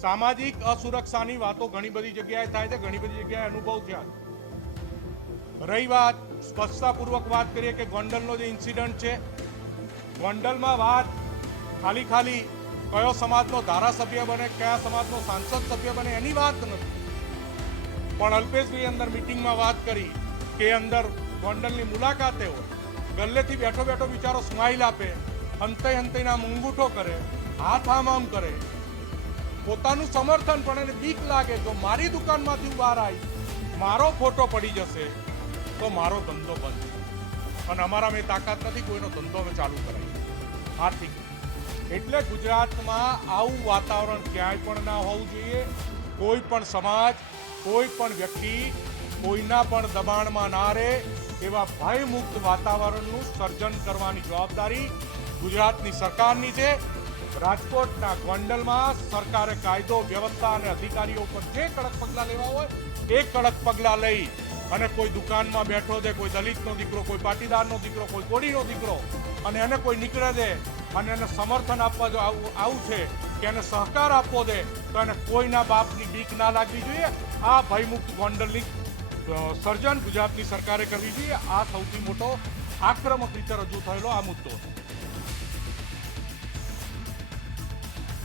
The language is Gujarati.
સામાજિક અસુરક્ષાની વાતો ઘણી બધી જગ્યાએ થાય છે, ઘણી બધી જગ્યાએ અનુભવ થયા। રહી વાત સ્પષ્ટતાપૂર્વક વાત કરીએ કે ગોંડલનો જે ઇન્સિડન્ટ છે, ગોંડલમાં વાત ખાલી કયો સમાજનો ધારાસભ્ય બને, કયા સમાજનો સાંસદ સભ્ય બને એની વાત નથી, પણ અલ્પેશભાઈ અંદર મીટિંગમાં વાત કરી કે અંદર ગોંડલની મુલાકાતે હોય, ગલ્લેથી બેઠો બેઠો બિચારો સ્માઇલ આપે, અંતેના મુંગૂઠો કરે, હાથ આમ કરે, પોતાનું સમર્થન પણ એને બીક લાગે જો મારી દુકાનમાંથી બહાર આવી મારો ફોટો પડી જશે તો મારો ધંધો બંધ અને અમારા મેં તાકાત નથી કોઈનો ધંધો અમે ચાલુ કરાવીએ આર્થિક। એટલે ગુજરાતમાં આવું વાતાવરણ ક્યાંય પણ ના હોવું જોઈએ। કોઈ પણ સમાજ, કોઈ પણ વ્યક્તિ કોઈના પણ દબાણમાં ના રહે એવા ભયમુક્ત વાતાવરણનું સર્જન કરવાની જવાબદારી ગુજરાતની સરકારની છે। રાજકોટના ગોંડલમાં સરકારે કાયદો વ્યવસ્થા અને અધિકારીઓ પર જે કડક પગલાં લેવા હોય એ કડક પગલાં લઈ અને કોઈ દુકાનમાં બેઠો છે, કોઈ દલિતનો દીકરો, કોઈ પાટીદારનો દીકરો, કોઈ કોળીનો દીકરો અને એને કોઈ નીકળે છે અને એને સમર્થન આપવા જો આવું છે કે એને સહકાર આપવો છે તો એને કોઈના બાપની બીક ના લાગવી જોઈએ। આ ભયમુક્ત ગોંડલની સર્જન ગુજરાતની સરકારે કરવી જોઈએ। આ સૌથી મોટો આક્રમક રીતે રજૂ થયેલો આ મુદ્દો છે।